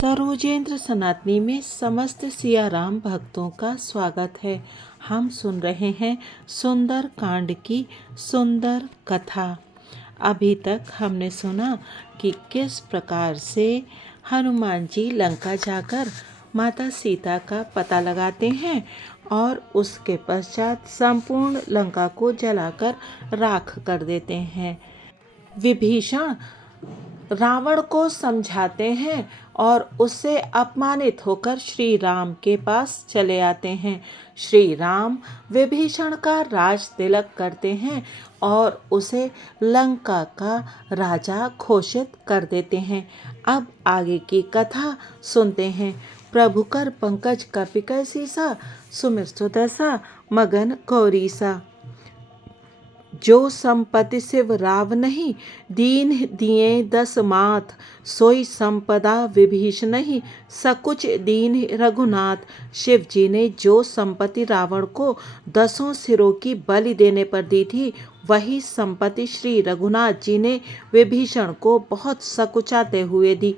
सरोजेंद्र सनातनी में समस्त सिया राम भक्तों का स्वागत है। हम सुन रहे हैं सुंदर कांड की सुंदर कथा। अभी तक हमने सुना कि किस प्रकार से हनुमान जी लंका जाकर माता सीता का पता लगाते हैं और उसके पश्चात संपूर्ण लंका को जलाकर राख कर देते हैं। विभीषण रावण को समझाते हैं और उससे अपमानित होकर श्री राम के पास चले आते हैं। श्री राम विभीषण का राज तिलक करते हैं और उसे लंका का राजा घोषित कर देते हैं। अब आगे की कथा सुनते हैं। प्रभु कर पंकज कपि कै सीसा, सुमिर सुदशा मगन गौरीसा। जो संपत्ति शिव राव नहीं, दीन दिए दस माथ। सोई संपदा विभीषण नहीं, सकुच दीन रघुनाथ। शिव जी ने जो संपत्ति रावण को 10 सिरों की बलि देने पर दी थी, वही संपत्ति श्री रघुनाथ जी ने विभीषण को बहुत सकुचाते हुए दी।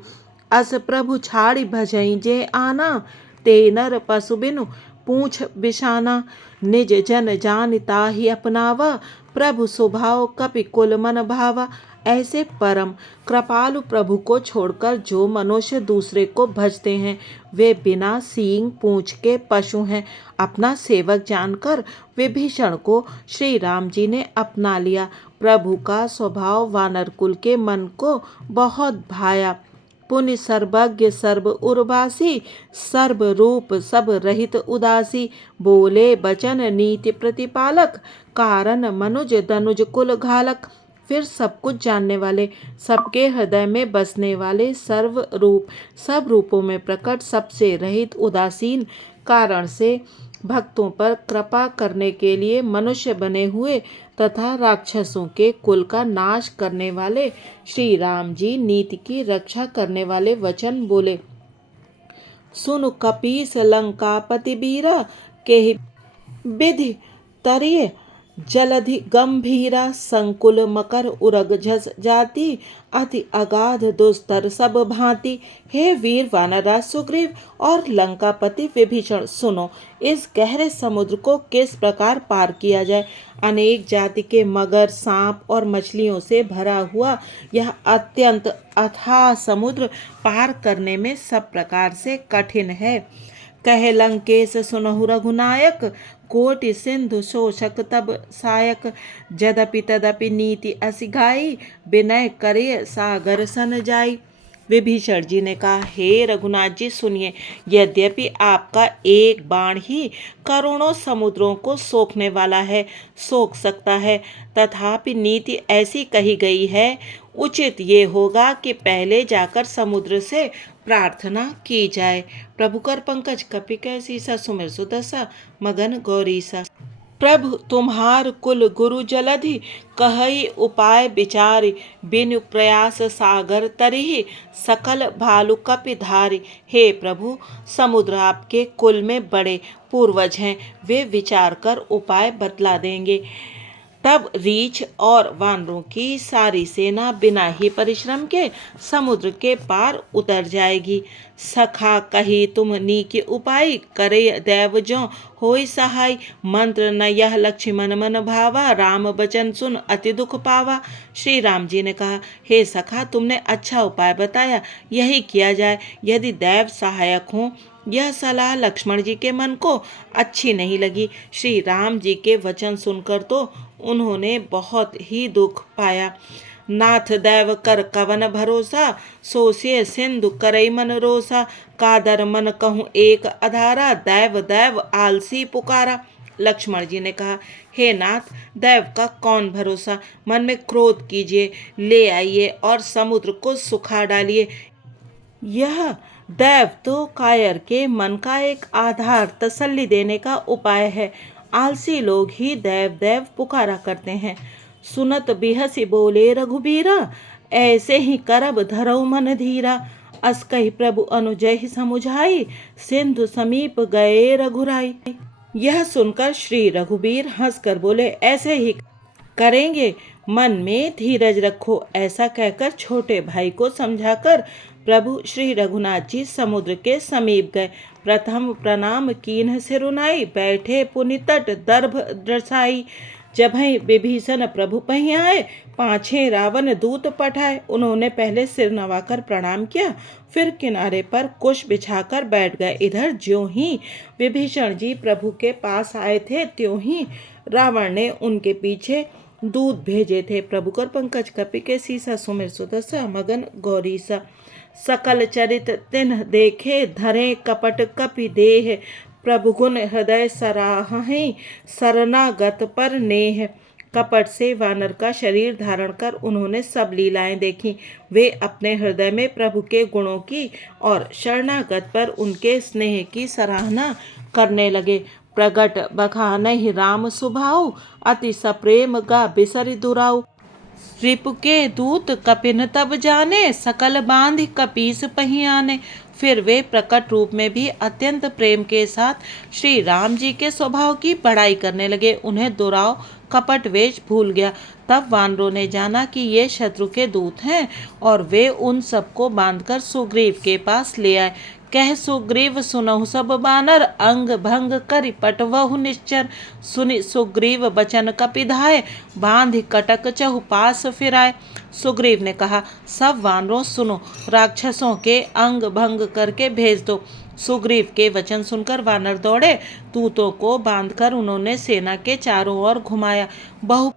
अस प्रभु छाड़ी भजई जे आना, ते नर पशु बिनु पूछ बिशाना। निज जन जान ताहि अपनावा, प्रभु स्वभाव कपि कुल मन भावा। ऐसे परम कृपालु प्रभु को छोड़कर जो मनुष्य दूसरे को भजते हैं, वे बिना सींग पूंछ के पशु हैं। अपना सेवक जानकर विभीषण को श्री राम जी ने अपना लिया। प्रभु का स्वभाव वानर कुल के मन को बहुत भाया। पुण्य सर्वज्ञ सर्व उर्वासी, सर्व रूप सब रहित उदासी। बोले बचन नीति प्रतिपालक, कारण मनुज दनुज कुल घालक। फिर सब कुछ जानने वाले, सबके हृदय में बसने वाले, सर्व रूप सब रूपों में प्रकट, सबसे रहित, उदासीन, कारण से भक्तों पर कृपा करने के लिए मनुष्य बने हुए तथा राक्षसों के कुल का नाश करने वाले श्री राम जी नीति की रक्षा करने वाले वचन बोले। सुनु कपीस लंकापति बीरा, के विधि तरिय जलधि गंभीरा। संकुल मकर उरग झस जाति, अति अगाध दुस्तर सब भांति। हे वीर वानरराज सुग्रीव और लंकापति विभीषण, सुनो, इस गहरे समुद्र को किस प्रकार पार किया जाए। अनेक जाति के मगर, सांप और मछलियों से भरा हुआ यह अत्यंत अथाह समुद्र पार करने में सब प्रकार से कठिन है। कहे लंकेश सुनहु रघुनायक, कोटि सिंधु शोषक तब सायक। जदपि तदपि नीति असिगाई, विनय करे सागर सन जाई। विभीषण जी ने कहा, हे रघुनाथ जी सुनिए, यद्यपि आपका एक बाण ही करोड़ों समुद्रों को सोखने वाला है, सोख सकता है, तथापि नीति ऐसी कही गई है, उचित ये होगा कि पहले जाकर समुद्र से प्रार्थना की जाए। प्रभु कर पंकज कपि कै सीसा, सुमिर सुदशा मगन गौरीसा। प्रभु तुम्हार कुल गुरु जलधि, कहई उपाय विचारि। बिनु प्रयास सागर तरिहि, सकल भालु कपि धारि। हे प्रभु, समुद्र आपके कुल में बड़े पूर्वज हैं, वे विचार कर उपाय बतला देंगे। तब रीछ और वानरों की सारी सेना बिना ही परिश्रम के समुद्र के पार उतर जाएगी। सखा कही तुम नीके उपाय, करे दैव जो होय सहाय। मंत्र न यह लक्ष्मण मन भावा, राम बचन सुन अति दुख पावा। श्री राम जी ने कहा, हे सखा, तुमने अच्छा उपाय बताया, यही किया जाए। यदि दैव सहायक हों। यह सलाह लक्ष्मण जी के मन को अच्छी नहीं लगी। श्री राम जी के वचन सुनकर तो उन्होंने बहुत ही दुख पाया। नाथ दैव कर कवन भरोसा, सोसिय सिंधु करई मन रोसा। कादर मन कहूँ एक अधारा, दैव दैव आलसी पुकारा। लक्ष्मण जी ने कहा, हे नाथ, दैव का कौन भरोसा। मन में क्रोध कीजिए, ले आइए और समुद्र को सुखा डालिए। यह दैव तो कायर के मन का एक आधार, तसल्ली देने का उपाय है। आलसी लोग ही दैव दैव पुकारा करते हैं। सुनत बिहसी बोले रघुबीरा, ऐसे ही करब धरऊ मन धीरा। अस कहि प्रभु अनुजय समुझाई, सिंधु समीप गए रघुराई। यह सुनकर श्री रघुबीर हंसकर बोले, ऐसे ही करेंगे, मन में धीरज रखो। ऐसा कहकर छोटे भाई को समझाकर प्रभु श्री रघुनाथ जी समुद्र के समीप गए। प्रथम प्रणाम कीन्ह सिरुनाई, बैठे पुनि तट दर्भ दर्शाई। जबहि विभीषण प्रभु पहीं आए, पाछे रावण दूत पठाए। उन्होंने पहले सिर नवाकर प्रणाम किया, फिर किनारे पर कुश बिछाकर बैठ गए। इधर ज्यों ही विभीषण जी प्रभु के पास आए थे, त्यों ही रावण ने उनके पीछे दूत भेजे थे। प्रभु कर पंकज कपि के सीसा, सुमिर सुदसा मगन गौरीसा। सकल चरित तिन्ह देखे, धरे कपट कपि देह। प्रभु गुण हृदय सराहहि, शरणागत पर नेह। कपट से वानर का शरीर धारण कर उन्होंने सब लीलाएं देखी। वे अपने हृदय में प्रभु के गुणों की और शरणागत पर उनके स्नेह की सराहना करने लगे। प्रगट बखानहि राम सुभाऊ, अति सप्रेम गा बिसरि दुराऊ। रिपु के दूत कपिन तब जाने, सकल बांधि कपीस पहीं आने। फिर वे प्रकट रूप में भी अत्यंत प्रेम के साथ श्री राम जी के स्वभाव की बड़ाई करने लगे। उन्हें दुराव कपट वेश भूल गया। तब वानरों ने जाना कि ये शत्रु के दूत हैं और वे उन सबको बांधकर सुग्रीव के पास ले आए। कह सुग्रीव सुनहु सब बानर, अंग भंग करि पटवहु निश्चर। सुनि सुग्रीव बचन कपिधाय, बांधि कटक चहु पास फिराए। सुग्रीव ने कहा, सब वानरों सुनो, राक्षसों के अंग भंग करके भेज दो। सुग्रीव के वचन सुनकर वानर दौड़े। दूतों को बांधकर उन्होंने सेना के चारों ओर घुमाया। बहु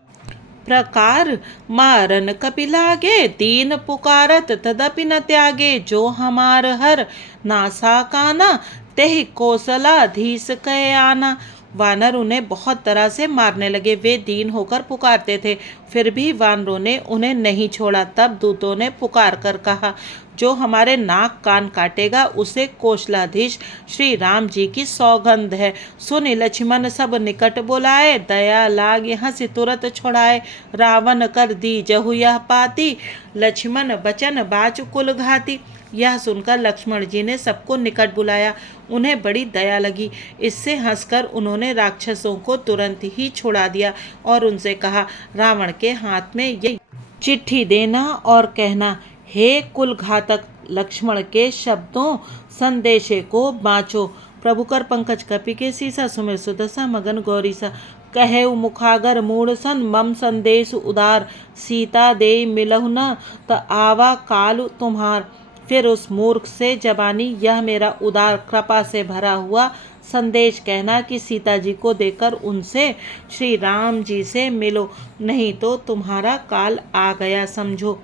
प्रकार मारन कपि लागे, दीन पुकारत तदपि न त्यागे। जो हमार हर नासा काना, तेहि कौशलाधीश कहे आना। वानर उन्हें बहुत तरह से मारने लगे। वे दीन होकर पुकारते थे, फिर भी वानरों ने उन्हें नहीं छोड़ा। तब दूतों ने पुकार कर कहा, जो हमारे नाक कान काटेगा उसे कौशलाधीश श्री राम जी की सौगंध है। सुनि लक्ष्मण सब निकट बुलाए, दया लाग हंसि तुरत छुड़ाए। रावण कर दी जहु यह पाती, लक्ष्मण बचन बाच कुल घाती। यह सुनकर लक्ष्मण जी ने सबको निकट बुलाया। उन्हें बड़ी दया लगी। इससे हंसकर उन्होंने राक्षसों को तुरंत ही छुड़ा दिया और उनसे कहा, रावण के हाथ में ये चिट्ठी देना और कहना, हे कुल घातक, लक्ष्मण के शब्दों संदेशे को बाँचो। प्रभु कर पंकज कपि के सीसा, सुमिर सुदसा मगन गौरीसा। कहे मुखागर मूढ़ सन, मम संदेश उदार। सीता दे मिलहु न, त आवा काल तुम्हार। फिर उस मूर्ख से जबानी यह मेरा उदार कृपा से भरा हुआ संदेश कहना कि सीता जी को देकर उनसे श्री राम जी से मिलो, नहीं तो तुम्हारा काल आ गया समझो।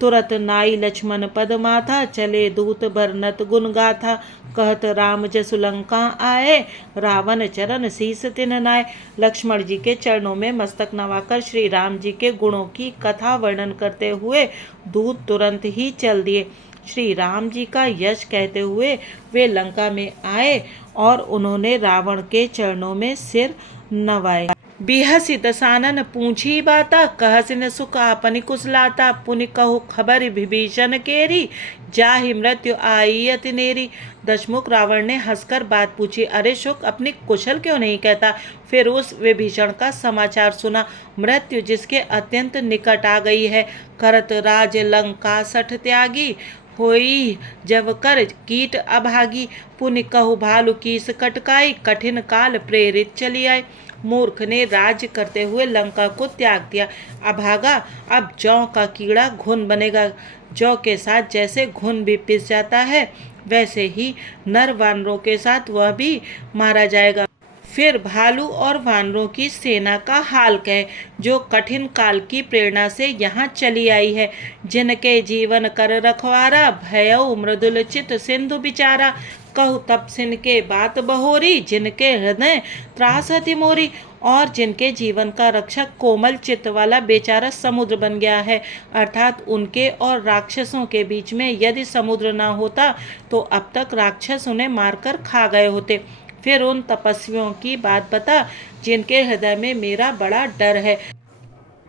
तुरत नाई लक्ष्मण पद माथा, चले दूत बरनत गुण गाथा। कहत राम जसु लंका आए, रावण चरण शीस तिन नाय। लक्ष्मण जी के चरणों में मस्तक नवाकर श्री राम जी के गुणों की कथा वर्णन करते हुए दूत तुरंत ही चल दिए। श्री राम जी का यश कहते हुए वे लंका में आए और उन्होंने रावण के चरणों में सिर नवाए। बिहसि दसानन पूछी बाता, कहसिन सुख आपनि कुशलाता। पुनि कहु खबर विभीषण केरी, जाहि मृत्यु आई अति नेरी। दशमुख रावण ने हंसकर बात पूछी, अरे शुक, अपनी कुशल क्यों नहीं कहता। फिर उस विभीषण का समाचार सुना। मृत्यु जिसके अत्यंत निकट आ गई है, करत राज लंका सठ त्यागी। होई जब कर कीट अभागी, पुनि कहु भालु कीस कटकाई। कठिन काल प्रेरित चली आए। मूर्ख ने राज्य करते हुए लंका को त्याग दिया। अभागा, अब जौ का कीड़ा घुन बनेगा। जौ के साथ जैसे घुन भी पिस जाता है, वैसे ही नर वानरों के साथ वह भी मारा जाएगा। फिर भालू और वानरों की सेना का हाल कहे, जो कठिन काल की प्रेरणा से यहाँ चली आई है। जिनके जीवन कर रखवारा, भयउ मृदुल चित सिंधु बिचारा। कहु तप सिन के बात बहोरी, जिनके हृदय त्रास हति मोरी। और जिनके जीवन का रक्षक कोमल चित्त वाला बेचारा समुद्र बन गया है। अर्थात उनके और राक्षसों के बीच में यदि समुद्र ना होता तो अब तक राक्षस उन्हें मारकर खा गए होते। फिर उन तपस्वियों की बात बता, जिनके हृदय में मेरा बड़ा डर है।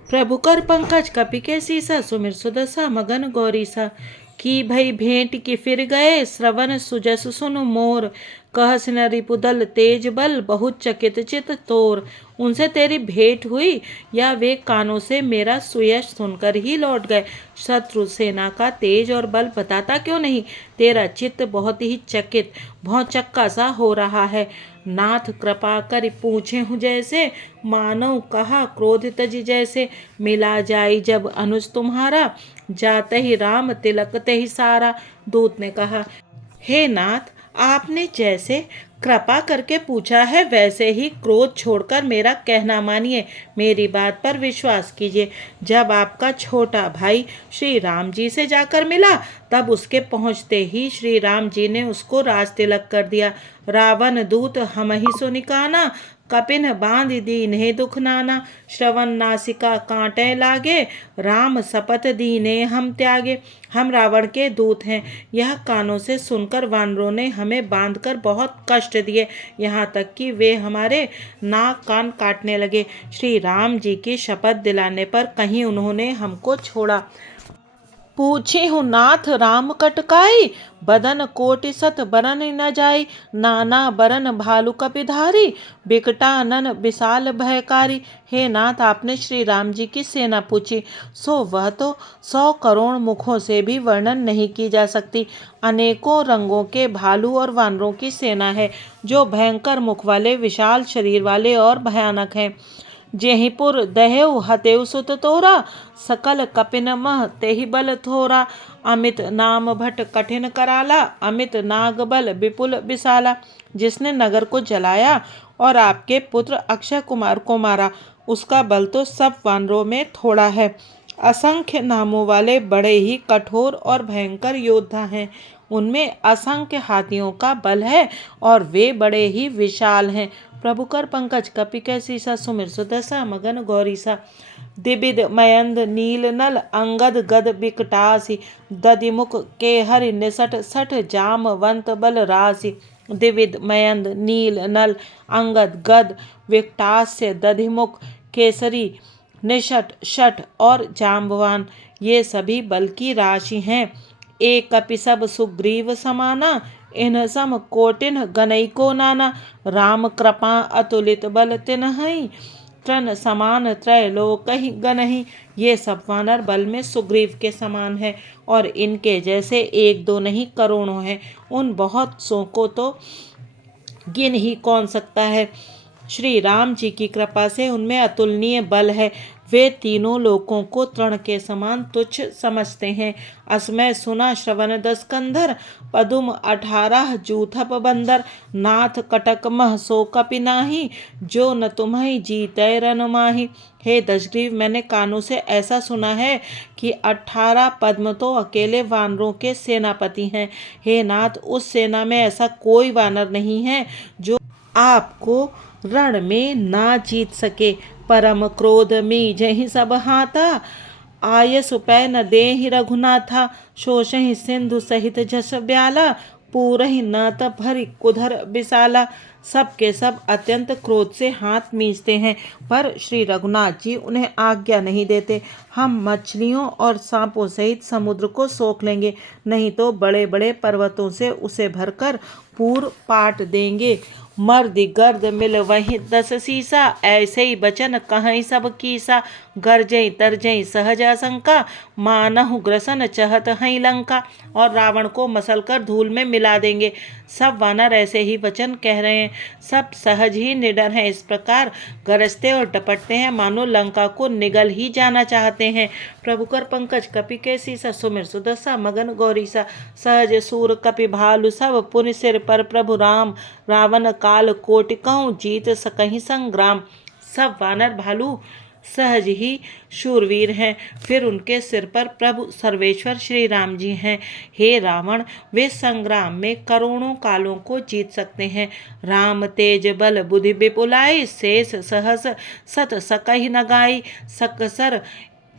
प्रभु कर पंकज कपि के सीसा, सुमिर सुदसा मगन गौरीसा। की भई भेंट की फिर गए, श्रवण सुजस सुन मोर। कहस न रिपुदल तेज बल बहुत चकित चित तोर। उनसे तेरी भेंट हुई या वे कानों से मेरा सुयश सुनकर ही लौट गए? शत्रु सेना का तेज और बल बताता क्यों नहीं? तेरा चित्त बहुत ही चकित भौचक्का सा हो रहा है। नाथ कृपा कर पूछे हूँ जैसे, मानव कहा क्रोध तज जैसे। मिला जाई जब अनुज तुम्हारा, जाते ही राम तिलक ते ही सारा। दूत ने कहा, हे नाथ, आपने जैसे कृपा करके पूछा है वैसे ही क्रोध छोड़कर मेरा कहना मानिए, मेरी बात पर विश्वास कीजिए। जब आपका छोटा भाई श्री राम जी से जाकर मिला, तब उसके पहुंचते ही श्री राम जी ने उसको राज तिलक कर दिया। रावण दूत हम ही सो निकाना, कपिन बांध दीन्हे दुख नाना। श्रवण नासिका कांटे लागे, राम शपथ दीने हम त्यागे। हम रावण के दूत हैं, यह कानों से सुनकर वानरों ने हमें बांधकर बहुत कष्ट दिए, यहाँ तक कि वे हमारे नाक कान काटने लगे। श्री राम जी की शपथ दिलाने पर कहीं उन्होंने हमको छोड़ा। पूछे हूँ नाथ राम कटकाई, बदन कोटि सत बरन न जाई। नाना बरन भालू कपिधारी, बिकटानन विशाल भयकारी। हे नाथ, आपने श्री राम जी की सेना पूछी, सो वह तो 100 करोड़ मुखों से भी वर्णन नहीं की जा सकती। अनेकों रंगों के भालू और वानरों की सेना है, जो भयंकर मुख वाले, विशाल शरीर वाले और भयानक हैं। जेहिपुर दहेउ हतेउ सुत तोरा, सकल कपिन मह तेहि बल थोरा। अमित नाम भट कठिन कराला, अमित नाग बल विपुल विशाला। जिसने नगर को जलाया और आपके पुत्र अक्षय कुमार को मारा, उसका बल तो सब वानरों में थोड़ा है। असंख्य नामों वाले बड़े ही कठोर और भयंकर योद्धा हैं, उनमें असंख्य हाथियों का बल है और वे बड़े ही विशाल हैं। प्रभु कर पंकज कपिकै सीसा, सुमिर सुदशा मगन गौरीसा। दिबिद मयंद नील नल, अंगद गद बिकटासी। दधिमुख के हरि निसट सठ, जामवंत बल राशि। दिविद मयंद नील नल, अंगद गद विकटास्य, दधिमुख केसरी निषट शठ और जाम्बवान, ये सभी बल की राशि हैं। एक कपि सब सुग्रीव समाना, इन सम कोटिन गनैको नाना। राम कृपा अतुलित बल तिन्हहि, तृण समान त्रैलोकहि गनहि। ये सब वानर बल में सुग्रीव के समान है और इनके जैसे एक दो नहीं करोड़ों हैं। उन बहुत सौ को तो गिन ही कौन सकता है। श्री राम जी की कृपा से उनमें अतुलनीय बल है। वे तीनों लोकों को तृण के समान तुच्छ समझते हैं। असमय सुना श्रवण 10 कंधर, पदुम 18 जूथप बंदर। नाथ कटक मह सो कपि नाही, जो न तुम्हि जीतै रन माही। हे दशग्रीव, मैंने कानों से ऐसा सुना है कि 18 पद्म तो अकेले वानरों के सेनापति हैं। हे नाथ, उस सेना में ऐसा कोई वानर नहीं है जो आपको रण में ना जीत सके। परम क्रोध में जहि सब हाथा, आय सुपै न देहि रघुनाथा। शोषहि सिंधु सहित जस ब्याला, पूरहि न तप हरि कुधर विशाला। सब के सब अत्यंत क्रोध से हाथ मींचते हैं, पर श्री रघुनाथ जी उन्हें आज्ञा नहीं देते। हम मछलियों और सांपों सहित समुद्र को सोख लेंगे, नहीं तो बड़े बड़े पर्वतों से उसे भरकर पूर पाट देंगे। मर्द गर्द मिल वही 10 सीसा, ऐसे ही बचन कहीं सब कीसा। गरजई तरजई सहज आशंका, मानहु ग्रसन चहत हई लंका। और रावण को मसलकर धूल में मिला देंगे। सब वानर ऐसे ही वचन कह रहे हैं, सब सहज ही निडर हैं। इस प्रकार गरजते और डपटते हैं, मानो लंका को निगल ही जाना चाहते हैं। प्रभु कर पंकज कपिकै सीसा, सुमिर सुदशा मगन गौरीसा। सहज सूर कपि भालु सब, पुनि सिर पर प्रभु राम। रावण काल कोटि कहूँ, जीत सकहीं संग्राम। सब वानर भालू सहज ही शूरवीर हैं, फिर उनके सिर पर प्रभु सर्वेश्वर श्री राम जी हैं। हे रावण, वे संग्राम में करोड़ों कालों को जीत सकते हैं। राम तेज बल बुद्धि विपुलाई, शेष सहस सत सकहि न गाई। सकसर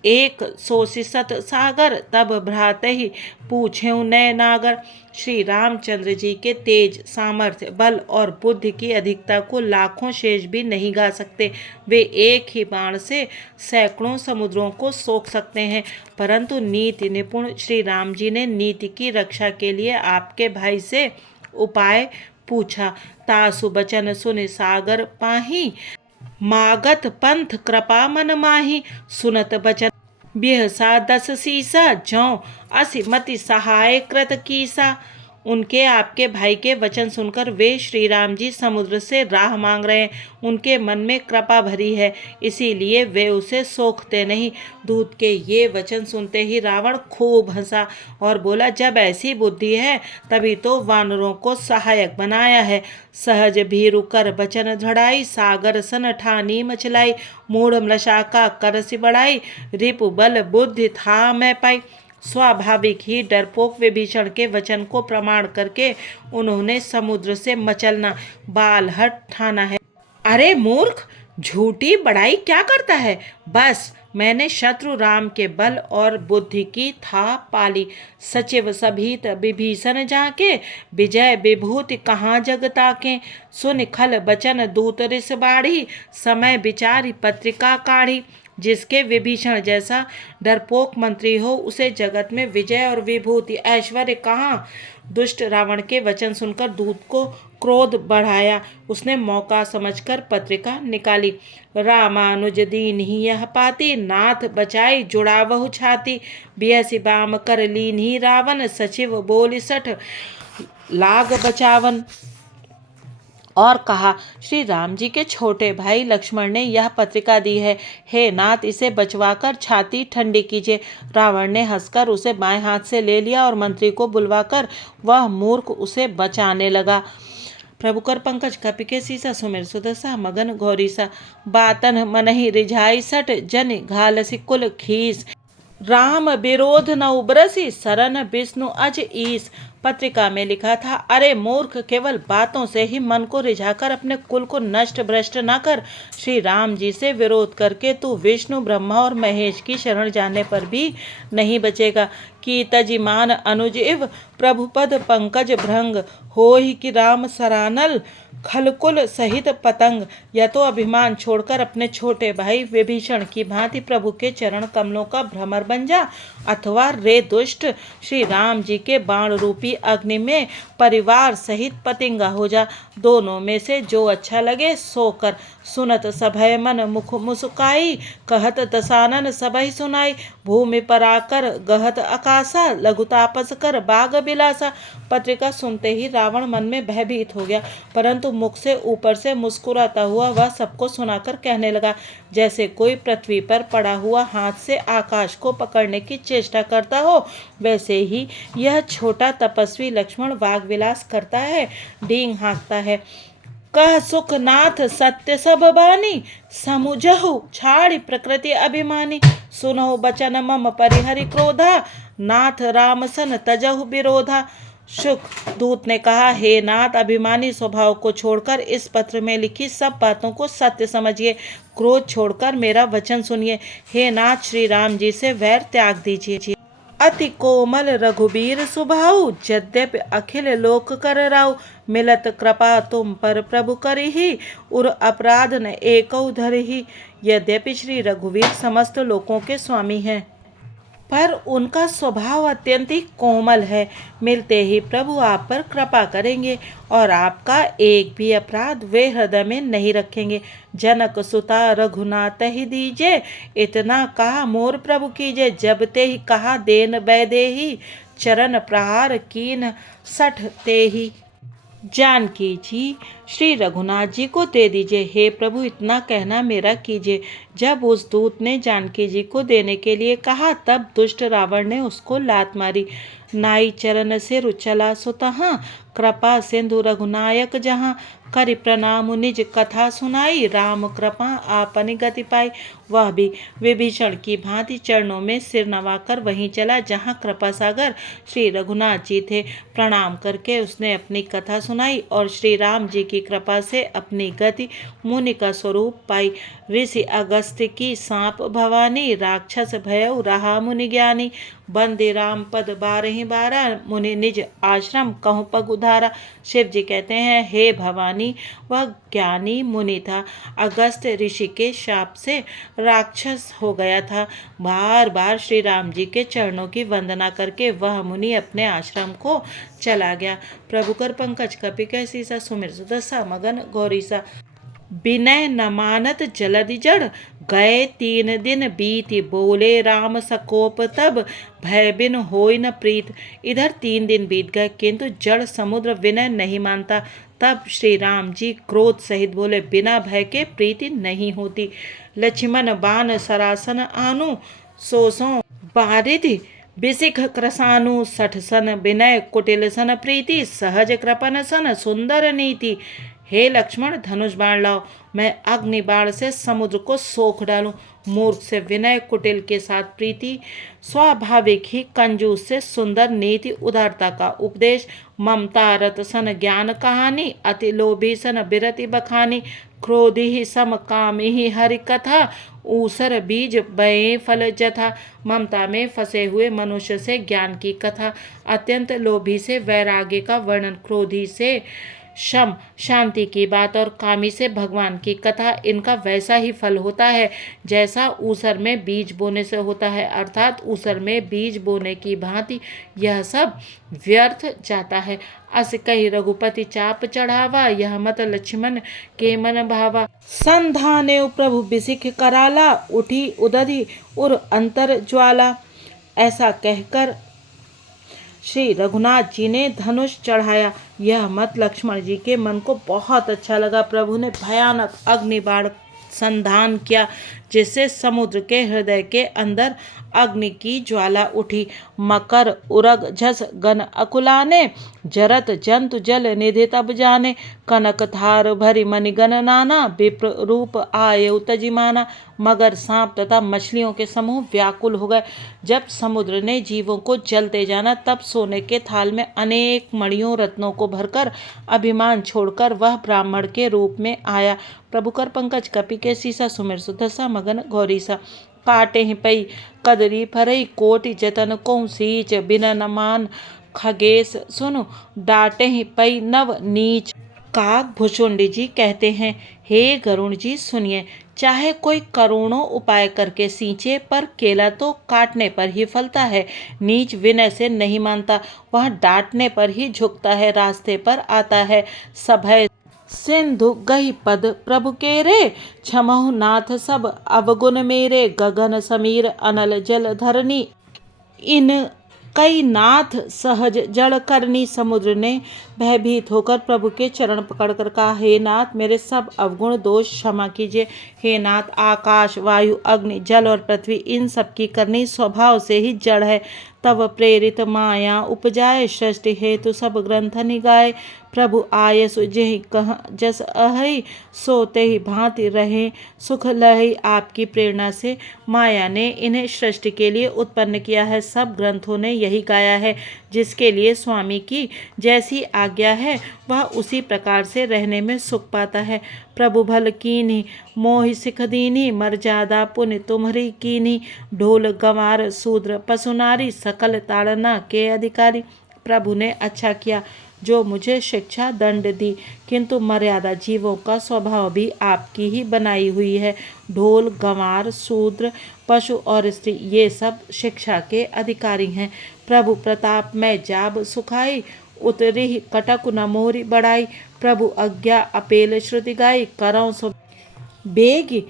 एक सोसिसत सागर, तब भ्रातहि पूछेउ नय नागर। श्री रामचंद्र जी के तेज, सामर्थ्य, बल और बुद्धि की अधिकता को लाखों शेष भी नहीं गा सकते। वे एक ही बाण से सैकड़ों समुद्रों को सोख सकते हैं, परंतु नीति निपुण श्री राम जी ने नीति की रक्षा के लिए आपके भाई से उपाय पूछा। तासु बचन सुन सागर पाही, मागत पंथ कृपा मन माही। सुनत बचन बिहसा दस सीसा, जौ असि मति सहाय कृत कीसा। उनके आपके भाई के वचन सुनकर वे श्री राम जी समुद्र से राह मांग रहे हैं। उनके मन में कृपा भरी है, इसीलिए वे उसे सोखते नहीं। दूत के ये वचन सुनते ही रावण खूब हंसा और बोला, जब ऐसी बुद्धि है तभी तो वानरों को सहायक बनाया है। सहज भीरु कर बचन झड़ाई, सागर सन ठानी मचलाई। मूढ़ मृषा का करसि बढ़ाई, रिपु बल बुद्धि था मैं पाई। स्वाभाविक ही डरपोक विभीषण के वचन को प्रमाण करके उन्होंने समुद्र से मचलना बालहट ठाना है। अरे मूर्ख, झूठी बड़ाई क्या करता है? बस मैंने शत्रु राम के बल और बुद्धि की था पाली। सचिव सभीत विभीषण जाके, विजय विभूति कहाँ जग ताके। सुन खल बचन दूत रिस बाढ़ी, समय विचारी पत्रिका काढ़ी। जिसके विभीषण जैसा डरपोक मंत्री हो, उसे जगत में विजय और विभूति ऐश्वर्य कहाँ। दुष्ट रावण के वचन सुनकर दूत को क्रोध बढ़ाया। उसने मौका समझकर पत्रिका निकाली। रामानुज दीन ही यह पाती, नाथ बचाई जुड़ावहु छाती। बियसि बाम कर लीन ही रावण, सचिव बोली सठ लाग बचावन। और कहा, श्री राम जी के छोटे भाई लक्ष्मण ने यह पत्रिका दी है, हे नाथ इसे बचवाकर छाती ठंडी कीजिए। रावण ने हंसकर उसे बाएं हाथ से ले लिया और मंत्री को बुलवाकर वह मूर्ख उसे बचाने लगा। प्रभु कर पंकज कपि के सीसा, सुमिर सुदसा मगन गौरीसा। बातन मनहि रिझाई सट, जन घालसी कुल खीस। राम विरोध न उबरसी, सरन विष्णु अज ईस। पत्रिका में लिखा था, अरे मूर्ख, केवल बातों से ही मन को रिझाकर अपने कुल को नष्ट भ्रष्ट न कर। श्री राम जी से विरोध करके तू विष्णु ब्रह्मा और महेश की शरण जाने पर भी नहीं बचेगा। कि तजिमान अनुज इव, प्रभुपद पंकज भृंग। होहि कि राम सरानल, खलकुल सहित पतंग। या तो अभिमान छोड़कर अपने छोटे भाई विभीषण की भांति प्रभु के चरण कमलों का भ्रमर बन जा, अथवा रे दुष्ट श्री राम जी के बाण रूपी अग्नि में परिवार सहित पतिंगा हो जा। दोनों में से जो अच्छा लगे सो कर। सुनत सभय मन मुख मुस्काई, कहत दसानन सबहि सुनाई। भूमि पर आकर गहत आकाशा, लघु तापस कर बाग बिलासा। पत्रिका सुनते ही रावण मन में भयभीत हो गया, परंतु मुख से ऊपर से मुस्कुराता हुआ वह सबको सुनाकर कहने लगा, जैसे कोई पृथ्वी पर पड़ा हुआ हाथ से आकाश को पकड़ने की चेष्टा करता हो, वैसे ही यह छोटा तपस्वी लक्ष्मण वाग विलास करता है, डींग हाँकता है। कह सुखनाथ सत्य सब बानी, समुझहु छाड़ी प्रकृति अभिमानी। सुनहु बचन मम परिहरि क्रोधा, नाथ राम सन तजहु विरोधा। शुक दूत ने कहा, हे नाथ, अभिमानी स्वभाव को छोड़कर इस पत्र में लिखी सब बातों को सत्य समझिए। क्रोध छोड़कर मेरा वचन सुनिए। हे नाथ, श्री राम जी से वैर त्याग दीजिए। अति कोमल रघुबीर सुभाऊ, यद्यपि अखिल लोक कर राउ। मिलत कृपा तुम पर प्रभु करिहि, उर अपराध न एकौ धरिहि। यद्यपि श्री रघुवीर समस्त लोकों के स्वामी हैं, पर उनका स्वभाव अत्यंत ही कोमल है। मिलते ही प्रभु आप पर कृपा करेंगे और आपका एक भी अपराध वे हृदय में नहीं रखेंगे। जनक सुता रघुनाथ ही दीजे, इतना कहा मोर प्रभु कीजे। जब ते ही कहा देन बैदेही, चरण प्रहार कीन सठ ते ही। जानकी जी श्री रघुनाथ जी को दे दीजिए। हे प्रभु, इतना कहना मेरा कीजिए। जब उस दूत ने जानकी जी को देने के लिए कहा, तब दुष्ट रावण ने उसको लात मारी। नाई चरण से रुचला सुतहाँ, कृपा सिंधु रघुनायक जहाँ। करि प्रणाम निज कथा सुनाई, राम कृपा आपन गति पाई। वह भी विभीषण की भांति चरणों में सिर नवाकर वहीं चला जहाँ कृपा सागर श्री रघुनाथ जी थे। प्रणाम करके उसने अपनी कथा सुनाई और श्री राम जी की कृपा से अपनी गति मुनि का स्वरूप पाई। ऋषि अगस्त्य की सांप भवानी, राक्षस भयउ रहा मुनि ज्ञानी। बंदे राम पद 12 मुनि निज आश्रम कहूँ पग उधारा। शिव जी कहते हैं, हे भवानी, वह ज्ञानी मुनि था, अगस्त ऋषि के शाप से राक्षस हो गया था। बार बार श्री राम जी के चरणों की वंदना करके वह मुनि अपने आश्रम को चला गया। प्रभु कर पंकज कपि कैसी सा सुमिर सुदसा मगन गौरी सा। विनय न मानत जलधि जड़, गए 3 दिन बीति, बोले राम सकोप तब, भय बिन होय न प्रीत। इधर 3 दिन बीत गए किंतु जड़ समुद्र विनय नहीं मानता। तब श्री राम जी क्रोध सहित बोले, बिना भय के प्रीति नहीं होती। लक्ष्मण बाण सरासन आनु, सोसों बारिधि बिसिख क्रसानु। 60 सन विनय कुटिल सन प्रीति, सहज कृपन सन सुंदर नीति। हे लक्ष्मण, धनुष बाण लाओ, मैं अग्नि बाण से समुद्र को सोख डालूं। मूर्ख से विनय, कुटिल के साथ प्रीति, स्वाभाविक ही कंजूस से सुंदर नीति उदारता का उपदेश। ममता रत सन ज्ञान कहानी, अति लोभी सन बिरति बखानी। क्रोधी ही सम कामी ही हरि कथा, ऊसर बीज बये फल जथा। ममता में फंसे हुए मनुष्य से ज्ञान की कथा, अत्यंत लोभी से वैराग्य का वर्णन, क्रोधी से शम शांति की बात और कामी से भगवान की कथा, इनका वैसा ही फल होता है जैसा ऊसर में बीज बोने से होता है, अर्थात ऊसर में बीज बोने की भांति यह सब व्यर्थ जाता है। अस कही रघुपति चाप चढ़ावा, यह मत लक्ष्मण के मन भावा। संधाने प्रभु बिसिख कराला, उठी उदधि उर अंतर ज्वाला। ऐसा कहकर श्री रघुनाथ जी ने धनुष चढ़ाया। यह मत लक्ष्मण जी के मन को बहुत अच्छा लगा। प्रभु ने भयानक अग्नि बाण संधान किया, जिससे समुद्र के हृदय के अंदर अग्नि की ज्वाला उठी। मकर उरग झस गन अकुलाने, जरत जंतु जल निधि तब जाने। कनक थार भरी मणिगण नाना, विप्र रूप आये तजिमाना। मगर, सांप तथा मछलियों के समूह व्याकुल हो गए। जब समुद्र ने जीवों को जलते जाना, तब सोने के थाल में अनेक मणियों रत्नों को भरकर अभिमान छोड़कर वह ब्राह्मण के रूप में आया। प्रभु कर पंकज कपि के सीसा, सुमिर सुदसा मगन गौरी सा। काटे ही पई कदरी फरई, कोटि जतन को सींच। बिना न मान खगेश सुनु, डांटे ही पई नव नीच। काक भुषुंडी जी कहते हैं, हे गरुण जी सुनिए, चाहे कोई करोड़ों उपाय करके सींचे, पर केला तो काटने पर ही फलता है। नीच विनय से नहीं मानता, वह डांटने पर ही झुकता है, रास्ते पर आता है। सभय सिंधु गही पद प्रभु के रे, क्षमहु नाथ सब अवगुण मेरे। गगन समीर अनल जल धरनी, इन कई नाथ सहज जड़ करनी। समुद्र ने भयभीत होकर प्रभु के चरण पकड़कर कहा, हे नाथ, मेरे सब अवगुण दोष क्षमा कीजिए। हे नाथ, आकाश वायु अग्नि जल और पृथ्वी, इन सब की करनी स्वभाव से ही जड़ है। तब प्रेरित माया उपजाए, सृष्टि हेतु सब ग्रंथ निगाए। प्रभु आयस जेहि कह जस अहै, सोते ही भांति रहे सुख लहै। आपकी प्रेरणा से माया ने इन्हें सृष्टि के लिए उत्पन्न किया है। सब ग्रंथों ने यही गाया है। जिसके लिए स्वामी की जैसी आज्ञा है, वह उसी प्रकार से रहने में सुख पाता है। प्रभु भल कीन्ही मोहि सिख दीन्ही, मर्यादा पुण्य तुम्हरी कीन्ही। ढोल गंवार शूद्र पशु नारी, सकल ताड़ना के अधिकारी। प्रभु ने अच्छा किया जो मुझे शिक्षा दंड दी, किंतु मर्यादा जीवों का स्वभाव भी आपकी ही बनाई हुई है। ढोल गंवार शूद्र पशु और स्त्री, ये सब शिक्षा के अधिकारी हैं। प्रभु प्रताप में जाब सुखाई, उतरी कटक न मोरी बढ़ाई। प्रभु आज्ञा अपेल श्रुति गाई, करौं सो बेग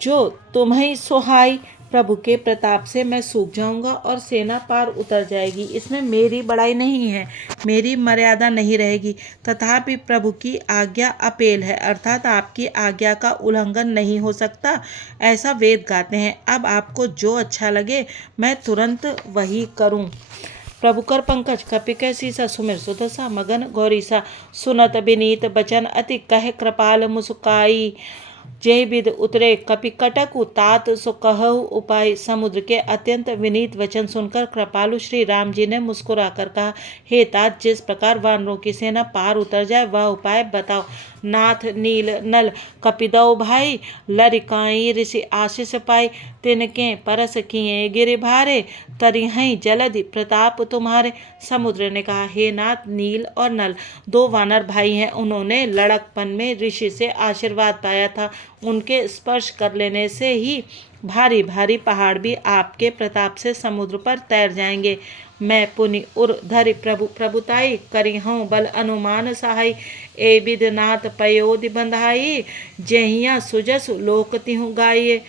जो तुम्हें सुहाई। प्रभु के प्रताप से मैं सूख जाऊंगा और सेना पार उतर जाएगी। इसमें मेरी बड़ाई नहीं है, मेरी मर्यादा नहीं रहेगी। तथापि प्रभु की आज्ञा अपेल है, अर्थात आपकी आज्ञा का उल्लंघन नहीं हो सकता, ऐसा वेद गाते हैं। अब आपको जो अच्छा लगे मैं तुरंत वही करूं। प्रभु कर पंकज कपि कैसी सा, सुमिर सुदसा मगन गौरी सा। सुनत विनीत बचन अति कह कृपाल मुस्काई, जय विद उतरे कपि कटकु तात सो कहु उपाय। समुद्र के अत्यंत विनीत वचन सुनकर कृपालु श्री राम जी ने मुस्कुराकर कहा, हे तात, जिस प्रकार वानरों की सेना पार उतर जाए वह उपाय बताओ। नाथ नील नल कपिदौ भाई, लरिकाई ऋषि आशीष पाई। तिनके परस किए गिरि भारे, तरिहै जलधि प्रताप तुम्हारे। समुद्र ने कहा, हे नाथ, नील और नल दो वानर भाई हैं। उन्होंने लड़कपन में ऋषि से आशीर्वाद पाया था। उनके स्पर्श कर लेने से ही भारी भारी पहाड़ भी आपके प्रताप से समुद्र पर तैर जाएंगे। मैं पुनि उर धरि प्रभु प्रभुताई, करिहूँ बल अनुमान सहाय। ए विधनाथ पयोधि बंधाई, जहिया सुजस लोक तिहु गाइए।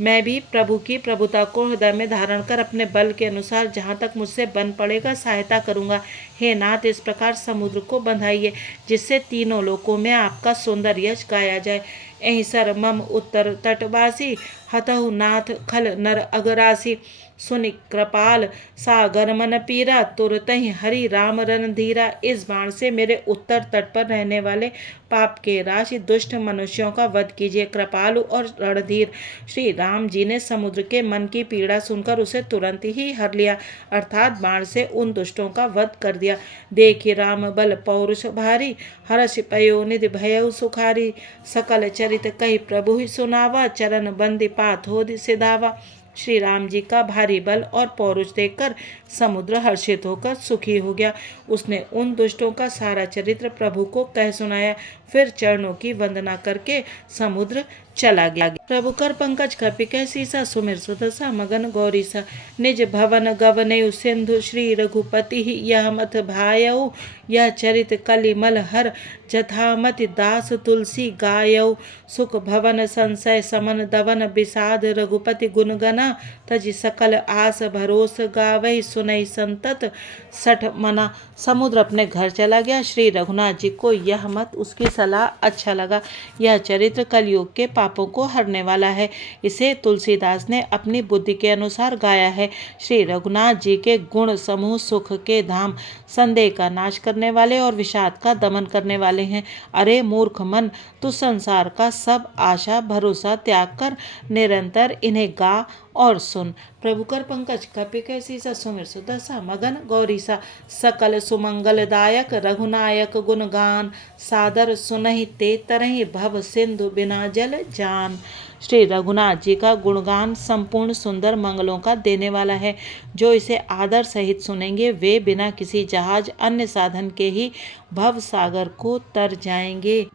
मैं भी प्रभु की प्रभुता को हृदय में धारण कर अपने बल के अनुसार जहाँ तक मुझसे बन पड़ेगा सहायता करूँगा। हे नाथ, इस प्रकार समुद्र को बंधाइए जिससे तीनों लोकों में आपका सुंदर यश गाया जाए। एहि सर मम उत्तर तटवासी, हतहु नाथ खल नर अगरासी। सुनि कृपाल सागर मन पीरा, तुरतहि हरि राम रणधीरा। इस बाण से मेरे उत्तर तट पर रहने वाले पाप के राशि दुष्ट मनुष्यों का वध कीजिए। कृपालु और रणधीर श्री राम जी ने समुद्र के मन की पीड़ा सुनकर उसे तुरंत ही हर लिया, अर्थात बाण से उन दुष्टों का वध कर दिया। देखि राम बल पौरुष भारी, हर्ष पयो निधि भयउ सुखारी। सकल चरित कही प्रभु ही सुनावा, चरण बंदी पाथोधि सिधावा। श्री राम जी का भारी बल और पौरुष देखकर समुद्र हर्षित होकर सुखी हो गया। उसने उन दुष्टों का सारा चरित्र प्रभु को कह सुनाया। फिर चरणों की वंदना करके समुद्र चला गया। प्रभु कर पंकज कपिकै सीसा, सुमिर सुदसा मगन गौरीसा। निज भवन गवनेउ सिंधु, श्री रघुपति यह मत भायऊ। यह चरित कलिमल हर, जथामति दास तुलसी गायऊ। सुख भवन संशय समन दवन, विषाद रघुपति गुणगना। तजि सकल आस भरोस गावई, सुनई संतत सठ मना। समुद्र अपने घर चला गया। श्री रघुनाथ जी को यह मत, उसकी सलाह अच्छा लगा। यह चरित्र कलयुग के पापों को हरने वाला है। इसे तुलसीदास ने अपनी बुद्धि के अनुसार गाया है। श्री रघुनाथ जी के गुण समूह सुख के धाम, संदेह का नाश करने वाले और विषाद का दमन करने वाले हैं। अरे मूर्ख मन, तू संसार का सब आशा भरोसा त्याग कर निरंतर इन्हें गा और सुन। प्रभु कर पंकज कपिकै सीसा, सुमिर सुदसा मगन गौरीसा। सकल सुमंगलदायक रघुनायक गुणगान, सादर सुनहि ते तरहि भव सिंधु बिना जल जान। श्री रघुनाथ जी का गुणगान संपूर्ण सुंदर मंगलों का देने वाला है। जो इसे आदर सहित सुनेंगे वे बिना किसी जहाज अन्य साधन के ही भव सागर को तर जाएंगे।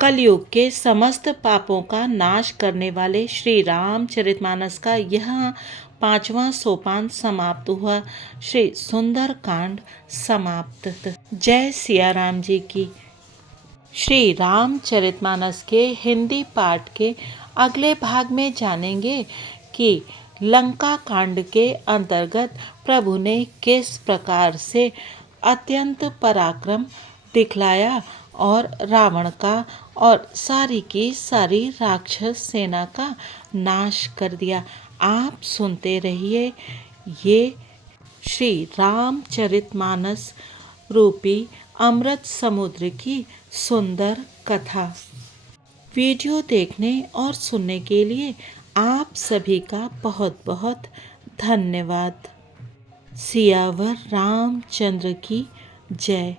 कलयुग के समस्त पापों का नाश करने वाले श्री रामचरितमानस का यह 5वां सोपान समाप्त हुआ। श्री सुंदर कांड समाप्त। जय सिया राम जी की। श्री रामचरितमानस के हिंदी पाठ के अगले भाग में जानेंगे कि लंका कांड के अंतर्गत प्रभु ने किस प्रकार से अत्यंत पराक्रम दिखलाया और रावण का और सारी की सारी राक्षस सेना का नाश कर दिया। आप सुनते रहिए ये श्री रामचरितमानस रूपी अमृत समुद्र की सुंदर कथा। वीडियो देखने और सुनने के लिए आप सभी का बहुत बहुत धन्यवाद। सियावर रामचंद्र की जय।